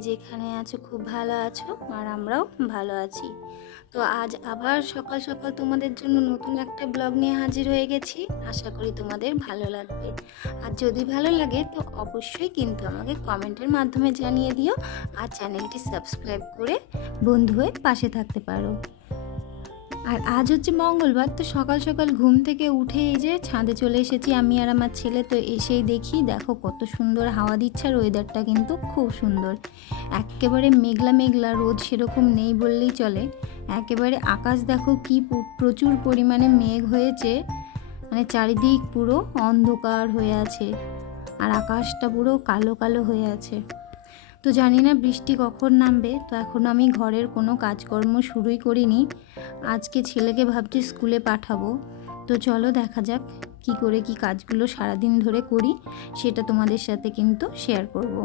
যেখানে আছো, খুব ভালো আছো আর আমরাও ভালো আছি। তো আজ আবার সকাল সকাল তোমাদের জন্য নতুন একটা ব্লগ নিয়ে হাজির হয়ে গেছি। আশা করি তোমাদের ভালো লাগবে। আর যদি ভালো লাগে, তো অবশ্যই কিন্তু আমাকে কমেন্টের মাধ্যমে জানিয়ে দিও আর চ্যানেলটি সাবস্ক্রাইব করে বন্ধু হয়ে পাশে থাকতে পারো। আর আজ হচ্ছে মঙ্গলবার, তো সকাল সকাল ঘুম থেকে উঠে এই যে ছাদে চলে এসেছি আমি আর আমার ছেলে, তো এসেই দেখি, দেখো কত সুন্দর হাওয়া দিচ্ছে আর ওয়েদারটা কিন্তু খুব সুন্দর। একেবারে মেঘলা মেঘলা, রোদ সেরকম নেই বললেই চলে। একেবারে আকাশ দেখো কি প্রচুর পরিমাণে মেঘ হয়েছে মানে চারিদিক পুরো অন্ধকার হয়ে আছে। আর আকাশটা পুরো কালো কালো হয়ে আছে। তো জানি না বৃষ্টি কখন নামবে, তো এখন আমি ঘরের কোনো কাজকর্ম শুরুই করিনি আজকে ছেলেকে ভাবছি স্কুলে পাঠাবো তো চলো দেখা যাক কি করে কি কাজগুলো সারাদিন ধরে করি, সেটা তোমাদের সাথে কিন্তু শেয়ার করব।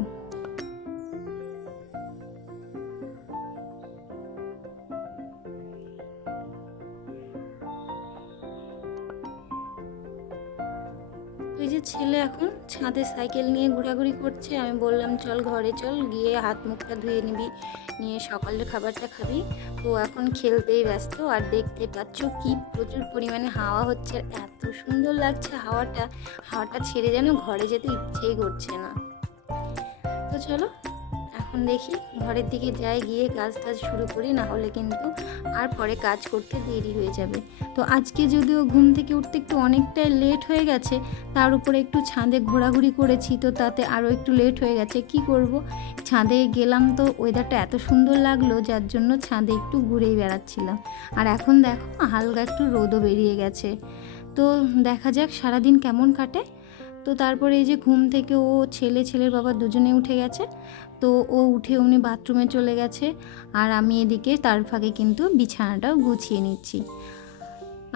ওই যে ছেলে এখন ছাদে সাইকেল নিয়ে ঘোরাঘুরি করছে, আমি বললাম, চল ঘরে চল, গিয়ে হাত মুখটা ধুয়ে নিবি, নিয়ে সকালের খাবারটা খাবি। তো এখন খেলতেই ব্যস্ত, আর দেখতে পাচ্ছ কি প্রচুর পরিমাণে হাওয়া হচ্ছে এত সুন্দর লাগছে হাওয়াটা। হাওয়াটা ছেড়ে যেন ঘরে যেতে ইচ্ছেই করছে না। তো চলো, এখন দেখি ঘরের দিকে যাই, গিয়ে কাজ টাজ শুরু করি, না হলে কিন্তু আর পরে কাজ করতে দেরি হয়ে যাবে। তো আজকে যদিও ঘুম থেকে উঠতে একটু অনেকটাই লেট হয়ে গেছে, তার উপরে একটু ছাদে ঘোরাঘুরি করেছি, তো তাতে আরও একটু লেট হয়ে গেছে। কি করব? ছাদে গেলাম তো ওয়েদারটা এত সুন্দর লাগল, যার জন্য ছাদে একটু ঘুরেই বেড়াচ্ছিলাম। আর এখন দেখো, হালকা একটু রোদও বেরিয়ে গেছে। তো দেখা যাক সারাদিন কেমন কাটে। তো তারপরে এই যে ঘুম থেকে ও ছেলে, ছেলের বাবা দুজনে উঠে গেছে। তো ও উঠে উনি বাথরুমে চলে গেছে। আর আমি এদিকে তার ফাঁকে কিন্তু বিছানাটাও গুছিয়ে নিচ্ছি।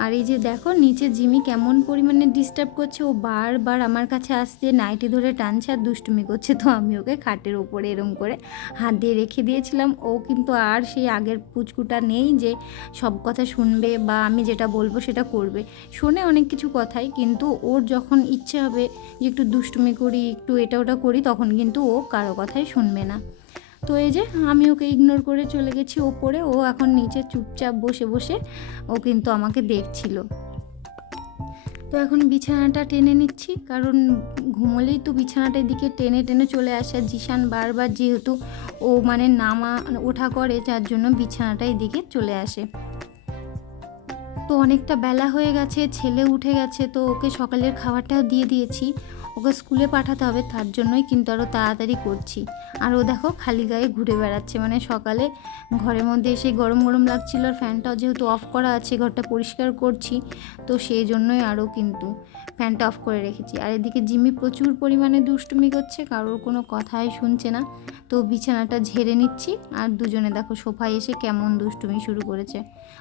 আর এই যে দেখো, নিচে জিমি কেমন পরিমাণে ডিস্টার্ব করছে, ও বারবার আমার কাছে আসছে, নাইটি ধরে টানছে আর দুষ্টুমি করছে। তো আমি ওকে খাটের ওপরে এরম করে হাত দিয়ে রেখে দিয়েছিলাম। ও কিন্তু আর সেই আগের পুচকুটা নেই যে সব কথা শুনবে বা আমি যেটা বলব সেটা করবে। শোনে অনেক কিছু কথাই, কিন্তু ওর যখন ইচ্ছে হবে যে একটু দুষ্টুমি করি, একটু এটা ওটা করি, তখন কিন্তু ও কারও কথাই শুনবে না। তো এই যে আমি ওকে ইগনোর করে চলে গেছি ওপরে, ও এখন নিচে চুপচাপ বসে বসে, ও কিন্তু আমাকে দেখছিল। তো এখন বিছানাটা টেনে নিচ্ছি, কারণ ঘুমোলেই তো বিছানাটা দিকে টেনে টেনে চলে আসে। জিশান বারবার যেহেতু ও মানে নামা, ওঠা করে, যার জন্য বিছানাটা এদিকে চলে আসে। তো অনেকটা বেলা হয়ে গেছে, ছেলে উঠে গেছে, তো ওকে সকালের খাবারটাও দিয়ে দিয়েছি। ওকে স্কুলে পাঠাতে হবে, তার জন্যই কিন্তু আরও তাড়াতাড়ি করছি। আর ও দেখো খালি গায়ে ঘুরে বেড়াচ্ছে মানে সকালে ঘরের মধ্যে এসে গরম গরম লাগছিল আর ফ্যানটাও যেহেতু অফ করা আছে, ঘরটা পরিষ্কার করছি, তো সেই জন্যই আরও কিন্তু ফ্যানটা অফ করে রেখেছি। আর এদিকে জিমি প্রচুর পরিমাণে দুষ্টুমি করছে, কারোর কোনো কথাই শুনছে না। তো বিছানাটা ঝেড়ে নিচ্ছি, আর দুজনে দেখো সোফায় এসে কেমন দুষ্টুমি শুরু করেছে।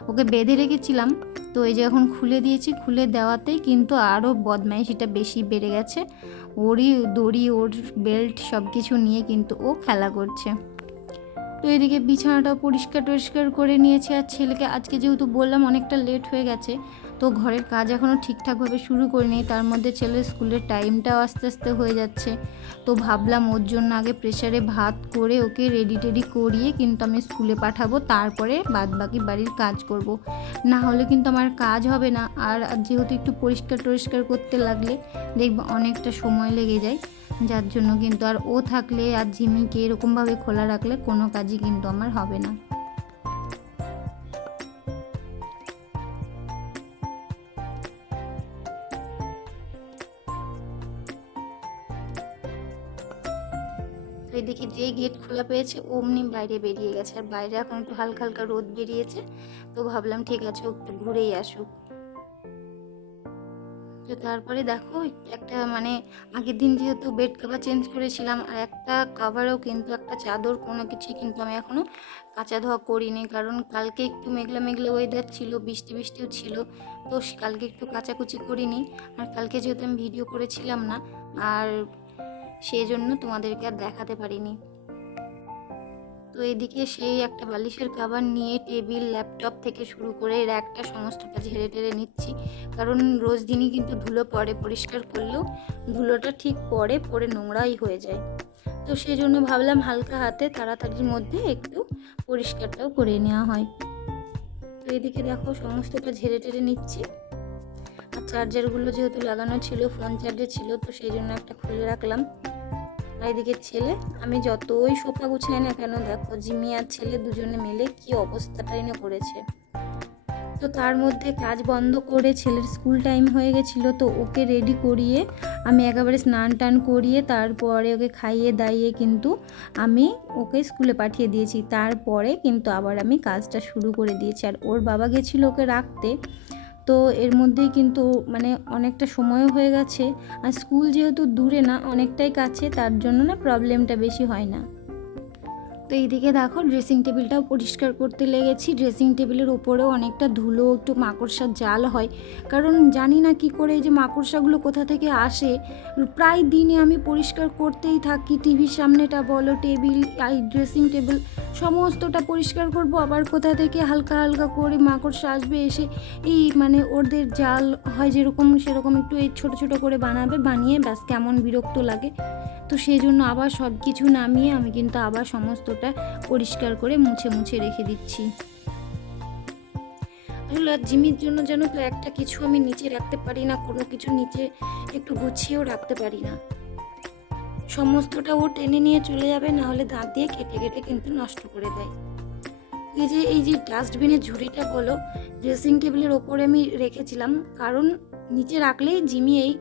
ওকে বেঁধে রেখেছিলাম। তো এই যে এখন খুলে দিয়েছি, খুলে দেওয়াতেই কিন্তু আরও বদমাইশিটা বেশি বেড়ে গেছে। ওরই দড়ি, ওর বেল্ট সব কিছু নিয়ে কিন্তু ও খেলা করছে। তো এদিকে বিছানাটা পরিষ্কার টরিষ্কার করে নিয়েছে আর ছেলেকে। আজকে যেহেতু বললাম অনেকটা লেট হয়ে গেছে তো ঘরের কাজ এখনও ঠিকঠাকভাবে শুরু করিনি, তার মধ্যে ছেলের স্কুলের টাইমটাও আস্তে আস্তে হয়ে যাচ্ছে। তো ভাবলাম ওর জন্য আগে প্রেশারে ভাত করে ওকে রেডি টেডি করিয়ে কিন্তু আমি স্কুলে পাঠাবো, তারপরে বাদ বাকি বাড়ির কাজ করব। না হলে কিন্তু আমার কাজ হবে না, আর যেহেতু একটু পরিষ্কার টরিষ্কার করতে লাগলে দেখব অনেকটা সময় লেগে যায়। যার জন্য কিন্তু আর ও থাকলে আর ঝিমিকে এরকমভাবে খোলা রাখলে কোনো কাজই কিন্তু আমার হবে না। তো এদিকে যে গেট খোলা পেয়েছে, অমনি বাইরে বেরিয়ে গেছে। আর বাইরে এখন একটু হালকা হালকা রোদ বেরিয়েছে। তো ভাবলাম, ঠিক আছে একটু ঘুরেই আসুক। তো তারপরে দেখো, একটা মানে আগের দিন যেহেতু বেড কভার চেঞ্জ করেছিলাম, আর একটা কভারও কিন্তু, একটা চাদর কোনো কিছুই কিন্তু আমি এখনও কাঁচা ধোয়া করিনি। কারণ কালকে একটু মেঘলা মেঘলা ওয়েদার ছিল, বৃষ্টি বৃষ্টিও ছিল, তো কালকে একটু কাচাকুচি করিনি। আর কালকে যেহেতু আমি ভিডিও করেছিলাম না, আর সেই জন্য তোমাদেরকে আর দেখাতে পারিনি। তো এদিকে সেই একটা বালিশের কাভার নিয়ে টেবিল ল্যাপটপ থেকে শুরু করে র্যাকটা সমস্তটা ঝেড়ে টেড়ে নিচ্ছি। কারণ রোজ দিনই কিন্তু ধুলো পরে পরিষ্কার করলেও ধুলোটা ঠিক পরে পরে নোংরাই হয়ে যায়। তো সেই জন্য ভাবলাম হালকা হাতে তাড়াতাড়ির মধ্যে একটু পরিষ্কারটাও করে নেওয়া হয়। তো এদিকে দেখো সমস্তটা ঝেড়ে টেড়ে নিচ্ছি। চার্জারগুলো যেহেতু লাগানো ছিল ফোন চার্জে ছিল, তো সেই জন্য একটা খুলে রাখলাম। আর এদিকে ছেলে, আমি যতই সোফা গুছাই না কেন, দেখো জিমি আর ছেলে দুজনে মিলে কি অবস্থাটাই না করেছে। তো তার মধ্যে কাজ বন্ধ করে ছেলের স্কুল টাইম হয়ে গেছিল, তো ওকে রেডি করিয়ে আমি একেবারে স্নান টান করিয়ে তারপরে ওকে খাইয়ে দাইয়ে কিন্তু আমি ওকে স্কুলে পাঠিয়ে দিয়েছি। তারপরে কিন্তু আবার আমি কাজটা শুরু করে দিয়েছি। আর ওর বাবা গেছিল ওকে রাখতে তো এর মধ্যেই কিন্তু মানে অনেকটা সময় হয়ে গেছে। আর স্কুল যেহেতু দূরে না, অনেকটাই কাছে, তার জন্য না প্রবলেমটা বেশি হয় না। তো এইদিকে দেখো ড্রেসিং টেবিলটাও পরিষ্কার করতে লেগেছি। ড্রেসিং টেবিলের ওপরেও অনেকটা ধুলো, একটু মাকড়সার জাল হয়। কারণ জানি না কি করে যে মাকড়সাগুলো কোথা থেকে আসে। প্রায় দিনে আমি পরিষ্কার করতেই থাকি। টিভির সামনেটা বলো টেবিল এই ড্রেসিং টেবিল সমস্তটা পরিষ্কার করব। আবার কোথা থেকে হালকা হালকা করে মাকড়সা আসবে, এসে এই মানে ওদের জাল হয় যেরকম সেরকম একটু এই ছোট ছোট করে বানাবে, বানিয়ে ব্যাস কেমন বিরক্ত লাগে। তো সেই জন্য আবার সব কিছু নামিয়ে আমি কিন্তু আবার সমস্তটা পরিষ্কার করে মুছে মুছে রেখে দিচ্ছি। আসলে জিমির জন্য যেন তো একটা কিছু আমি নিচে রাখতে পারি না, কোনো কিছু নিচে একটু গুছিয়েও রাখতে পারি না। সমস্তটা ও টেনে নিয়ে চলে যাবে, না হলে দাঁত দিয়ে কেটে কেটে কিন্তু নষ্ট করে দেয়। এই যে এই যে ডাস্টবিনের ঝুড়িটা বলো, ড্রেসিং টেবিলের ওপরে আমি রেখেছিলাম, কারণ নিচে রাখলেই জিমি এই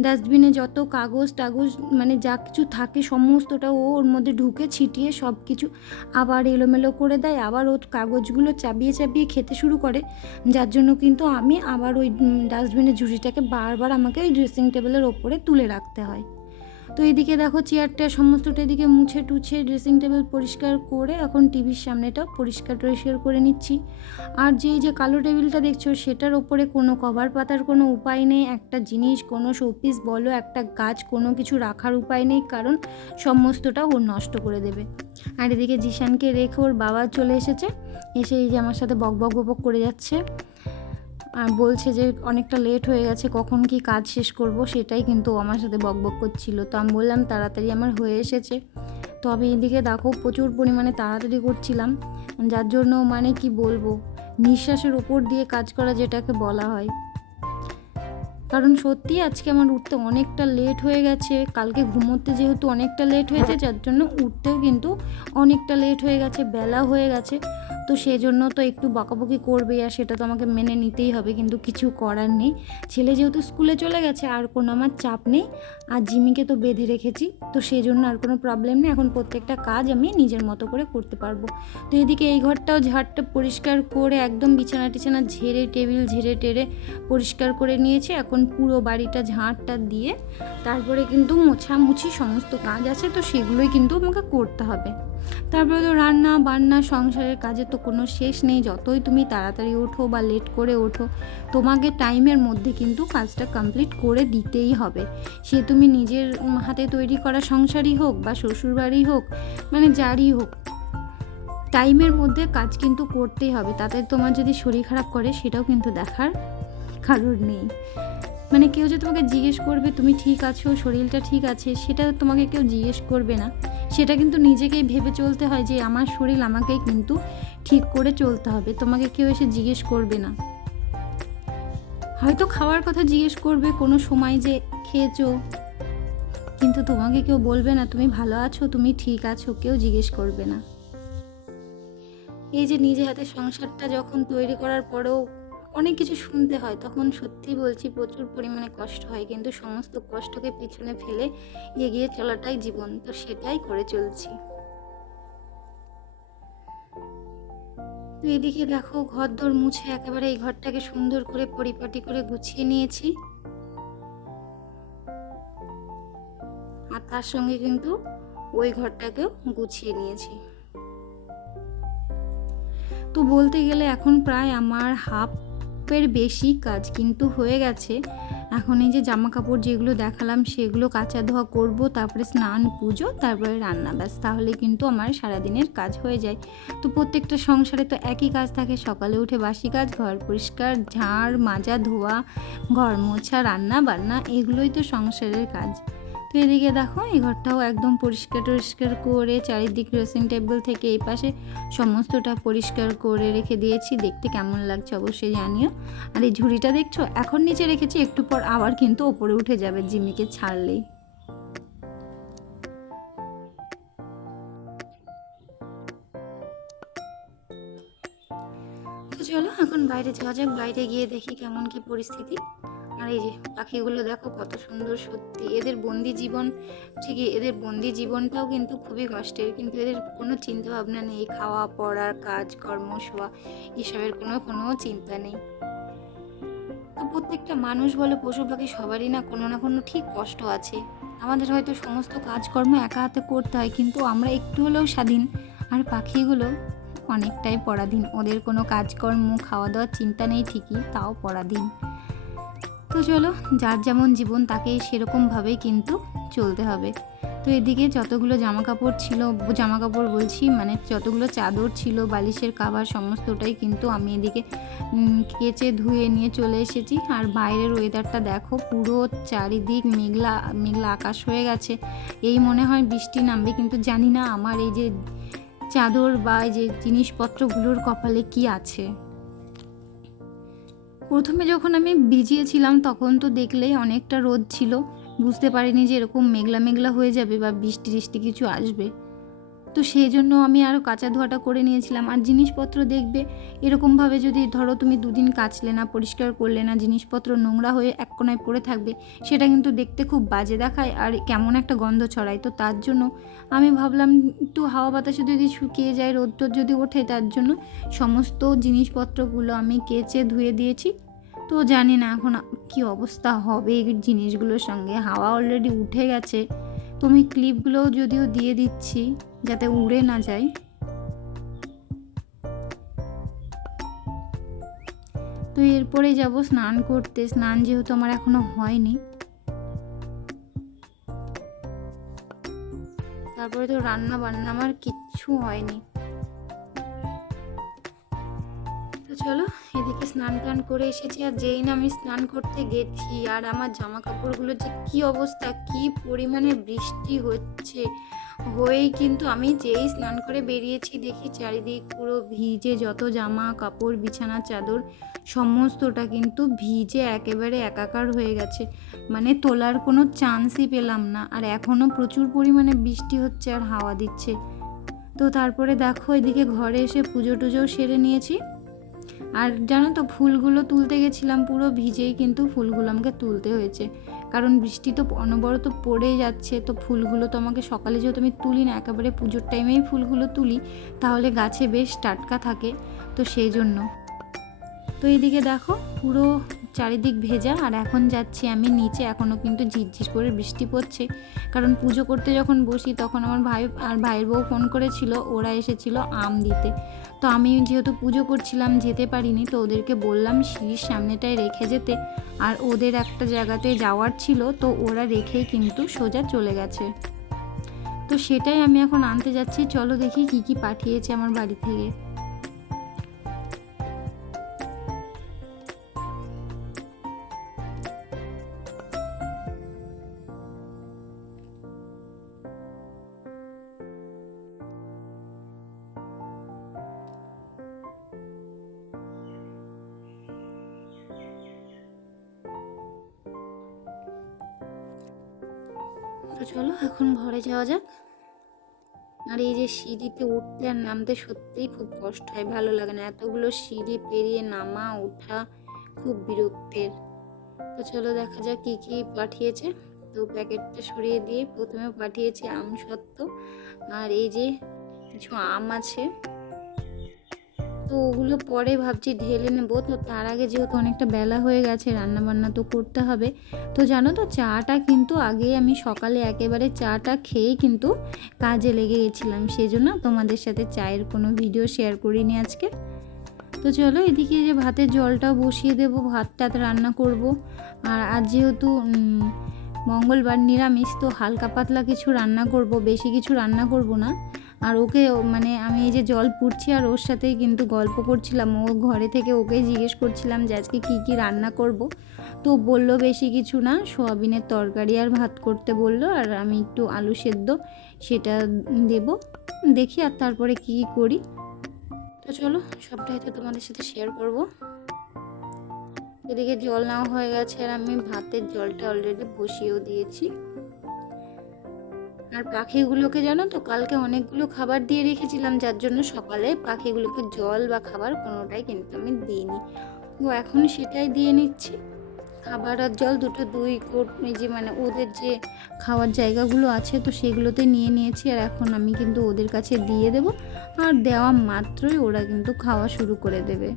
ডাস্টবিনে যত কাগজ টাগজ মানে যা কিছু থাকে সমস্তটা ও ওর মধ্যে ঢুকে ছিটিয়ে সব কিছু আবার এলোমেলো করে দেয়, আবার ওর কাগজগুলো চাবিয়ে চাবিয়ে খেতে শুরু করে। যার জন্য কিন্তু আমি আবার ওই ডাস্টবিনের ঝুড়িটাকে বারবার আমাকে ওই ড্রেসিং টেবিলের ওপরে তুলে রাখতে হয়। তো এদিকে দেখো চেয়ারটা সমস্তটা এদিকে মুছে টুছে ড্রেসিং টেবিল পরিষ্কার করে এখন টিভির সামনেটা পরিষ্কার টরিষ্কার করে নিচ্ছি। আর যেই যে কালো টেবিলটা দেখছ সেটার ওপরে কোনো কভার পাতার কোনো উপায় নেই, একটা জিনিস, কোনো শোপিস বলো, একটা গাছ, কোনো কিছু রাখার উপায় নেই, কারণ সমস্তটা ও নষ্ট করে দেবে। আর এদিকে জিশানকে রেখে ওর বাবা চলে এসেছে, এসে এই যে আমার সাথে বক বক বক করে যাচ্ছে। বলছে যে অনেকটা লেট হয়ে গেছে, কখন কি কাজ শেষ করব সেটাই কিন্তু আমার সাথে বকবক করছিল। তো আমি বললাম, তাড়াতাড়ি আমার হয়ে এসেছে। তো আমি এদিকে দেখো প্রচুর পরিমাণে তাড়াতাড়ি করছিলাম, যার জন্য মানে কি বলব, নিঃশ্বাসের ওপর দিয়ে কাজ করা যেটাকে বলা হয়। কারণ সত্যি আজকে আমার উঠতে অনেকটা লেট হয়ে গেছে, কালকে ঘুমোতে যেহেতু অনেকটা লেট হয়েছে, যার জন্য উঠতেও কিন্তু অনেকটা লেট হয়ে গেছে, বেলা হয়ে গেছে। তো সেজন্য তো একটু বকাবকি করবে আর সেটা তো আমাকে মেনে নিতেই হবে, কিন্তু কিছু করার নেই। ছেলে যেহেতু স্কুলে চলে গেছে, আর কোনো আমার চাপ নেই, আর জিমিকে তো বেঁধে রেখেছি, তো সেই জন্য আর কোনো প্রবলেম নেই। এখন প্রত্যেকটা কাজ আমি নিজের মতো করে করতে পারব। তো এদিকে এই ঘরটাও ঝাড়টা পরিষ্কার করে একদম বিছানা টিছানা ঝেড়ে, টেবিল ঝেড়ে টেরে পরিষ্কার করে নিয়েছি। এখন পুরো বাড়িটা ঝাঁটটা দিয়ে তারপরে কিন্তু মোছামুছি সমস্ত কাজ আছে, তো সেগুলোই কিন্তু আমাকে করতে হবে। তারপরে তো রান্না বান্না সংসারের কাজে তো কোনো শেষ নেই, যতই তুমি তাড়াতাড়ি ওঠো বা লেট করে ওঠো, তোমাকে টাইমের মধ্যে কিন্তু কাজটা কমপ্লিট করে দিতেই হবে। সে তুমি নিজের হাতে তৈরি করা সংসারই হোক বা শ্বশুরবাড়ি হোক মানে যারই হোক টাইমের মধ্যে কাজ কিন্তু করতেই হবে। তাতে তোমার যদি শরীর খারাপ করে, সেটাও কিন্তু দেখার কারোর নেই। মানে কেউ যে তোমাকে জিজ্ঞেস করবে, তুমি ঠিক আছো? শরীরটা ঠিক আছে? সেটা তোমাকে কেউ জিজ্ঞেস করবে না। সেটা কিন্তু নিজেকেই ভেবে চলতে হয় যে, আমার শরীর আমাকেই কিন্তু ঠিক করে চলতে হবে। তোমাকে কেউ এসে জিজ্ঞেস করবে না। হয়তো খাওয়ার কথা জিজ্ঞেস করবে কোনো সময় যে, খেয়েছো? কিন্তু তোমাকে কেউ বলবে না, তুমি ভালো আছো, তুমি ঠিক আছো। কেউ জিজ্ঞেস করবে না। এই যে নিজে হাতে সংসারটা যখন তৈরি করার পরেও অনেক কিছু শুনতে হয়, তখন সত্যি বলছি প্রচুর পরিমাণে কষ্ট হয়। কিন্তু সমস্ত কষ্টকে পিছনে ফেলে এগিয়ে চলাটাই জীবন। তো সেটাই করে চলছি। তো এদিকে দেখো ঘর দর মুছে একেবারে এই ঘরটাকে সুন্দর করে পরিপাটি করে গুছিয়ে নিয়েছি। আর তার সঙ্গে কিন্তু ওই ঘরটাকেও গুছিয়ে নিয়েছি। তো বলতে গেলে এখন প্রায় আমার হাফের বেশি কাজ কিন্তু হয়ে গেছে। এখন এই যে জামা কাপড় যেগুলো দেখালাম, সেগুলো কাঁচা ধোয়া করব, তারপরে স্নান, পুজো, তারপরে রান্না, ব্যাস। তাহলে কিন্তু আমার সারাদিনের কাজ হয়ে যায়। তো প্রত্যেকটা সংসারে তো একই কাজ থাকে, সকালে উঠে বাসি কাজ, ঘর পরিষ্কার, ঝাড়, মাজা, ধোয়া, ঘর মোছা রান্না বান্না এগুলোই তো সংসারের কাজ। তো এদিকে দেখো, এই ঘরটাও একদম পরিষ্কার টরিষ্কার করে চারিদিক ড্রেসিং টেবিল থেকে এই পাশে সমস্তটা পরিষ্কার করে রেখে দিয়েছি। দেখতে কেমন লাগছে অবশ্যই জানিও। আর এই ঝুড়িটা দেখছ? এখন নিচে রেখেছি, একটু পর আবার কিন্তু ওপরে উঠে যাবে জিমিকে ছাড়লেই। চলো, এখন বাইরে যাওয়া যাক, বাইরে গিয়ে দেখি কেমন কি পরিস্থিতি। আর এই যে পাখিগুলো দেখো কত সুন্দর সত্যি। এদের বন্দি জীবন, ঠিকই, এদের বন্দি জীবনটাও কিন্তু খুবই কষ্টের, কিন্তু এদের কোনো চিন্তা ভাবনা নেই, খাওয়া, পড়ার, কাজ, কর্ম, শোয়া, এসবের কোনো কোনো চিন্তা নেই। তো প্রত্যেকটা মানুষ বলে, পশু পাখি সবারই না কোনো না কোনো ঠিক কষ্ট আছে। আমাদের হয়তো সমস্ত কাজকর্ম একা হাতে করতে হয়, কিন্তু আমরা একটু হলেও স্বাধীন। আর পাখিগুলো অনেকটাই পরাধীন। ওদের কোনো কাজকর্ম খাওয়া দাওয়ার চিন্তা নেই ঠিকই, তাও পরাধীন। তো চলো, যার যেমন জীবন তাকে সেরকমভাবেই কিন্তু চলতে হবে। তো এদিকে যতগুলো জামা কাপড় ছিল জামা কাপড় বলছি মানে যতগুলো চাদর ছিল, বালিশের কাভার সমস্তটাই কিন্তু আমি এদিকে কেচে ধুয়ে নিয়ে চলে এসেছি। আর বাইরের ওয়েদারটা দেখো, পুরো চারিদিক মেঘলা মেঘলা আকাশ হয়ে গেছে। এই মনে হয় বৃষ্টি নামবে, কিন্তু জানি না আমার এই যে চাদর বা এই যে জিনিসপত্রগুলোর কপালে কি আছে। প্রথমে যখন আমি ভিজিয়েছিলাম, তখন তো দেখলেই অনেকটা রোদ ছিল। বুঝতে পারিনি যে এরকম মেঘলা মেঘলা হয়ে যাবে বা বৃষ্টি টিষ্টি কিছু আসবে। তো সেই জন্য আমি আরও কাঁচা ধোয়াটা করে নিয়েছিলাম। আর জিনিসপত্র দেখবে, এরকমভাবে যদি ধরো তুমি দুদিন কাচলে না, পরিষ্কার করলে না, জিনিসপত্র নোংরা হয়ে এক কোনায় পড়ে থাকবে, সেটা কিন্তু দেখতে খুব বাজে দেখায় আর কেমন একটা গন্ধ ছড়ায়। তো তার জন্য আমি ভাবলাম একটু হাওয়া বাতাসে যদি শুকিয়ে যায়, রোদ টোদ যদি ওঠে, তার জন্য সমস্ত জিনিসপত্রগুলো আমি কেচে ধুয়ে দিয়েছি। তো জানি না এখন কি অবস্থা হবে জিনিসগুলোর সঙ্গে। হাওয়া অলরেডি উঠে গেছে। তো আমি ক্লিপগুলোও যদিও দিয়ে দিচ্ছি যাতে উড়ে না যায়। তো এরপরে যাব স্নান করতে। স্নান যেহেতু আমার এখনও হয়নি। তারপরে তো রান্না বান্না আমার কিচ্ছু হয়নি। চলো, এদিকে স্নান টান করে এসেছি আর যেই না আমি স্নান করতে গেছি আর আমার জামা কাপড়গুলো যে কি অবস্থা, কি পরিমাণে বৃষ্টি হচ্ছে। হয়েই কিন্তু আমি যেই স্নান করে বেরিয়েছি দেখি চারিদিক পুরো ভিজে যত জামা কাপড় বিছানা, চাদর সমস্তটা কিন্তু ভিজে একেবারে একাকার হয়ে গেছে। মানে তোলার কোনো চান্সই পেলাম না আর এখনও প্রচুর পরিমাণে বৃষ্টি হচ্ছে আর হাওয়া দিচ্ছে। তো তারপরে দেখো এদিকে ঘরে এসে পুজো টুজোও সেরে নিয়েছি। আর জানো তো, ফুলগুলো তুলতে গেছিলাম, পুরো ভিজেই কিন্তু ফুলগুলো আমাকে তুলতে হয়েছে। কারণ বৃষ্টি তো অনবরত পড়েই যাচ্ছে, তো ফুলগুলো তো আমাকে সকালে যেহেতু আমি তুলি না, একেবারে পুজোর টাইমেই ফুলগুলো তুলি, তাহলে গাছে বেশ টাটকা থাকে, তো সেই জন্য। তো এইদিকে দেখো, পুরো চারিদিক ভেজা, আর এখন যাচ্ছি আমি নিচে, এখনও কিন্তু ঝিরঝির করে বৃষ্টি পড়ছে। কারণ পুজো করতে যখন বসি, তখন আমার ভাই আর ভাইয়ের বউ ফোন করেছিল, ওরা এসেছিল আম দিতে। তো আমি যেহেতু পুজো করছিলাম, যেতে পারিনি, তো ওদেরকে বললাম সিঁড়ির সামনেটায় রেখে যেতে। আর ওদের একটা জায়গাতে যাওয়ার ছিল, তো ওরা রেখেই কিন্তু সোজা চলে গেছে। তো সেটাই আমি এখন আনতে যাচ্ছি। চলো দেখি কি কি পাঠিয়েছে আমার বাড়ি থেকে। তো চলো, এখন ঘরে যাওয়া যাক। আর এই যে সিঁড়িতে উঠতে আর নামতে সত্যিই খুব কষ্ট হয়, ভালো লাগে না। এতগুলো সিঁড়ি পেরিয়ে নামা, ওঠা খুব বিরক্তের। তো চলো দেখা যাক কী কী পাঠিয়েছে। তো প্যাকেটটা সরিয়ে দিয়ে প্রথমে পাঠিয়েছে আম সত্ত্ব। আর এই যে কিছু আম আছে। তো ওগুলো পরে ভাবছি ঢেলে নেব। তো তার আগে যেহেতু অনেকটা বেলা হয়ে গেছে রান্না বান্না তো করতে হবে। তো জানো তো, চাটা কিন্তু আগে আমি সকালে একেবারে চাটা খেয়েই কিন্তু কাজে লেগে গেছিলাম। সেই জন্য তোমাদের সাথে চায়ের কোনো ভিডিও শেয়ার করিনি আজকে। তো চলো এদিকে যে ভাতের জলটাও বসিয়ে দেবো ভাত টাত রান্না করব। আর আজ যেহেতু মঙ্গলবার নিরামিষ, তো হালকা পাতলা কিছু রান্না করব, বেশি কিছু রান্না করব না। আর ওকে মানে আমি এই যে জল পুড়ছি আর ওর সাথেই কিন্তু গল্প করছিলাম। ও ঘরে থেকে ওকে জিজ্ঞেস করছিলাম যে আজকে কী কী রান্না করব। তো বলল, বেশি কিছু না, সোয়াবিনের তরকারি আর ভাত করতে বলল আর আমি একটু আলু সেদ্ধ সেটা দেব, দেখি আর তারপরে কী কী করি। তো চলো, সবটাই তো তোমাদের সাথে শেয়ার করব। এদিকে জল নেওয়া হয়ে গেছে আর আমি ভাতের জলটা অলরেডি বসিয়েও দিয়েছি। আর পাখিগুলোকে জানো তো, কালকে অনেকগুলো খাবার দিয়ে রেখেছিলাম, যার জন্য সকালে পাখিগুলোকে জল বা খাবার কোনোটাই কিন্তু আমি দিইনি। তো এখন সেটাই দিয়ে নিচ্ছি। খাবার আর জল দুটো দুই কোট যে মানে ওদের যে খাওয়ার জায়গাগুলো আছে, তো সেগুলোতে নিয়ে নিয়েছি। আর এখন আমি কিন্তু ওদের কাছে দিয়ে দেব। আর দেওয়া মাত্রই ওরা কিন্তু খাওয়া শুরু করে দেবে।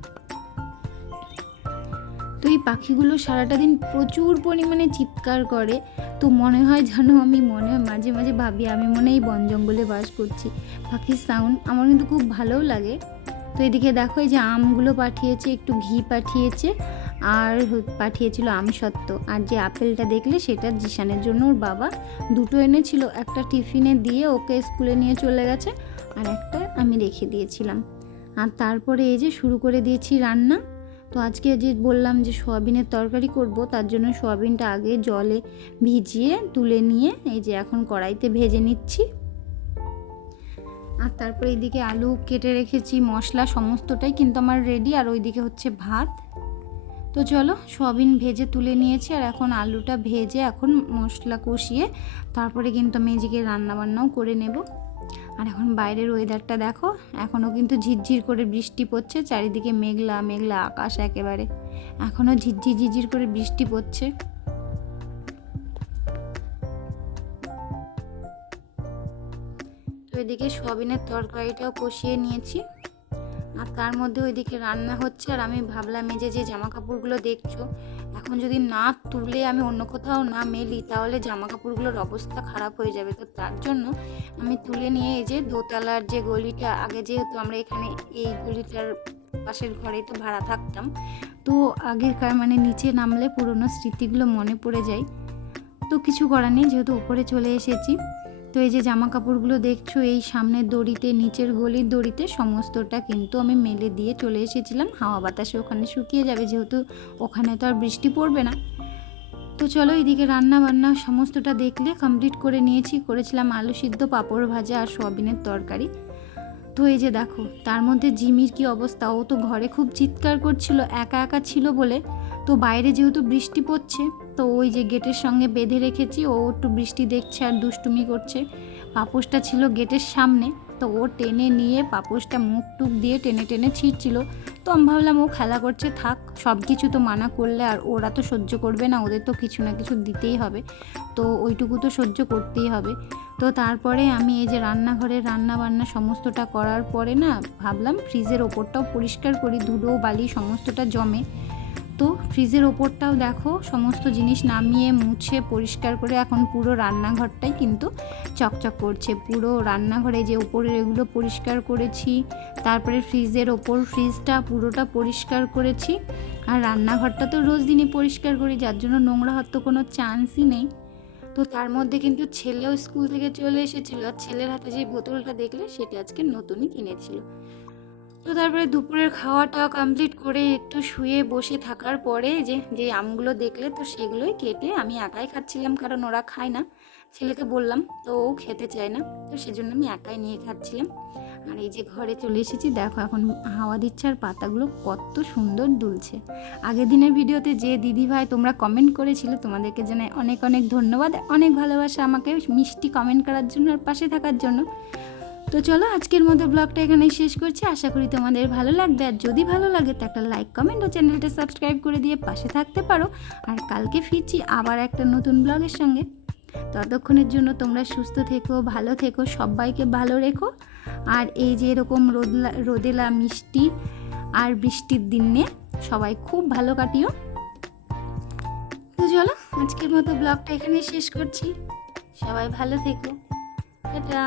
তো এই পাখিগুলো সারাটা দিন প্রচুর পরিমাণে চিৎকার করে। তো মনে হয় যেন আমি মনে মাঝে মাঝে ভাবি, আমি মনে এই বন জঙ্গলে বাস করছি। পাখির সাউন্ড আমার কিন্তু খুব ভালোও লাগে। তো এদিকে দেখো এই যে আমগুলো পাঠিয়েছে, একটু ঘি পাঠিয়েছে, আর হ- আম আমসত্ত্ব আর যে আপেলটা দেখলে সেটা জিশানের জন্য ওর বাবা। দুটো এনেছিল, একটা টিফিনে দিয়ে ওকে স্কুলে নিয়ে চলে গেছে, আর একটা আমি রেখে দিয়েছিলাম। আর তারপরে এই যে শুরু করে দিয়েছি রান্না। তো আজকে যে বললাম যে সোয়াবিনের তরকারি করব, তার জন্য সোয়াবিনটা আগে জলে ভিজিয়ে তুলে নিয়ে এই যে এখন কড়াইতে ভেজে নিচ্ছি। আর তারপরে এইদিকে আলু কেটে রেখেছি, মশলা সমস্তটাই কিন্তু আমার রেডি আর ওইদিকে হচ্ছে ভাত। তো চলো, সোয়াবিন ভেজে তুলে নিয়েছি, আর এখন আলুটা ভেজে এখন মশলা কষিয়ে তারপরে কিন্তু আমি এদিকে রান্নাবান্নাও করে নেব। আর এখন বাইরের ওয়েদারটা দেখো এখনও কিন্তু ঝিরঝির করে বৃষ্টি পড়ছে, চারিদিকে মেঘলা মেঘলা আকাশ একেবারে। এখনও ঝিরঝির ঝিরঝির করে বৃষ্টি পড়ছে। তো এদিকে সোয়াবিনের তরকারিটাও কষিয়ে নিয়েছি। আর তার মধ্যে ওইদিকে রান্না হচ্ছে, আর আমি ভাবলাম এই যে যে জামা কাপড়গুলো দেখছ এখন যদি না তুলে আমি অন্য কোথাও না মেলি, তাহলে জামা কাপড়গুলোর অবস্থা খারাপ হয়ে যাবে। তো তার জন্য আমি তুলে নিয়ে এই যে দোতলার যে গলিটা, আগে যেহেতু আমরা এখানে এই গলিটার পাশের ঘরেই তো ভাড়া থাকতাম, তো আগেকার মানে নিচে নামলে পুরনো স্মৃতিগুলো মনে পড়ে যায়। তো কিছু করার নেই, যেহেতু উপরে চলে এসেছি। তো এই যে জামা কাপড়গুলো দেখছ, এই সামনের দড়িতে, নিচের গলির দড়িতে সমস্তটা কিন্তু আমি মেলে দিয়ে চলে এসেছিলাম। হাওয়া বাতাসে ওখানে শুকিয়ে যাবে, যেহেতু ওখানে তো আর বৃষ্টি পড়বে না। তো চলো এদিকে রান্না বান্না সমস্তটা দেখলে কমপ্লিট করে নিয়েছি। করেছিলাম আলু সিদ্ধ, পাঁপড় ভাজা আর সোয়াবিনের তরকারি। তো এই যে দেখো, তার মধ্যে জিমির কি অবস্থা? ও তো ঘরে খুব চিৎকার করছিল, একা একা ছিল বলে। তো বাইরে যেহেতু বৃষ্টি পড়ছে তো ওই যে গেটের সঙ্গে বেঁধে রেখেছি, ও একটু বৃষ্টি দেখছে আর দুষ্টুমি করছে। পাপোশটা ছিল গেটের সামনে, তো ও টেনে নিয়ে পাপোশটা মুখ টুক দিয়ে টেনে টেনে ছিঁড়ছিল। তো আমি ভাবলাম, ও খেলা করছে, থাক সব কিছু তো মানা করলে আর ওরা তো সহ্য করবে না, ওদের তো কিছু না কিছু দিতেই হবে। তো ওইটুকু তো সহ্য করতেই হবে। তো তারপরে আমি এই যে রান্নাঘরে রান্না বান্না সমস্তটা করার পরে না, ভাবলাম ফ্রিজের ওপরটাও পরিষ্কার করি, ধুলো, বালি, সমস্তটা জমে। তো ফ্রিজের ওপরটাও দেখো, সমস্ত জিনিস নামিয়ে, মুছে, পরিষ্কার করে এখন পুরো রান্নাঘরটাই কিন্তু চকচক করছে। পুরো রান্নাঘরে যে ওপরের এগুলো পরিষ্কার করেছি, তারপরে ফ্রিজের ওপর ফ্রিজটা পুরোটা পরিষ্কার করেছি। আর রান্নাঘরটা তো রোজ দিনই পরিষ্কার করি, যার জন্য নোংরা হওয়ার তো কোনো চান্সই নেই। তো তার মধ্যে কিন্তু ছেলেও স্কুল থেকে চলে এসেছিল। আর ছেলের হাতে যে বোতলটা দেখলে, সেটা আজকে নতুনই কিনেছিল। তো তারপরে দুপুরের খাওয়াটা কমপ্লিট করে একটু শুয়ে বসে থাকার পরে যে যে আমগুলো দেখলে তো সেগুলোই কেটে আমি একাই খাচ্ছিলাম, কারণ ওরা খায় না। ছেলেকে বললাম, তো ও খেতে চায় না, তো সেজন্য আমি একাই নিয়ে খাচ্ছিলাম। আর এই যে ঘরে চলে এসেছি, দেখো এখন হাওয়া দিচ্ছে আর পাতাগুলো কত সুন্দর দুলছে। আগের দিনের ভিডিওতে যে দিদি ভাই তোমরা কমেন্ট করেছিলে, তোমাদেরকে জানাই অনেক অনেক ধন্যবাদ। অনেক ভালোবাসা আমাকে মিষ্টি কমেন্ট করার জন্য আর পাশে থাকার জন্য। তো চলো আজকের মতো ব্লগটা এখানেই শেষ করছি। আশা করি তোমাদের ভালো লাগবে। আর যদি ভালো লাগে, তো একটা লাইক কমেন্ট ও চ্যানেলটা সাবস্ক্রাইব করে দিয়ে পাশে থাকতে পারো। আর কালকে ফিরছি আবার একটা নতুন ব্লগের সঙ্গে। ততক্ষণের জন্য তোমরা সুস্থ থেকো, ভালো থেকো, সবাইকে ভালো রেখো। আর এই যে এরকম রোদলা, রোদেলা মিষ্টি আর বৃষ্টির দিনে সবাই খুব ভালো কাটিও। তো চলো আজকের মতো ব্লগটা এখানেই শেষ করছি। সবাই ভালো থেকো। টাটা।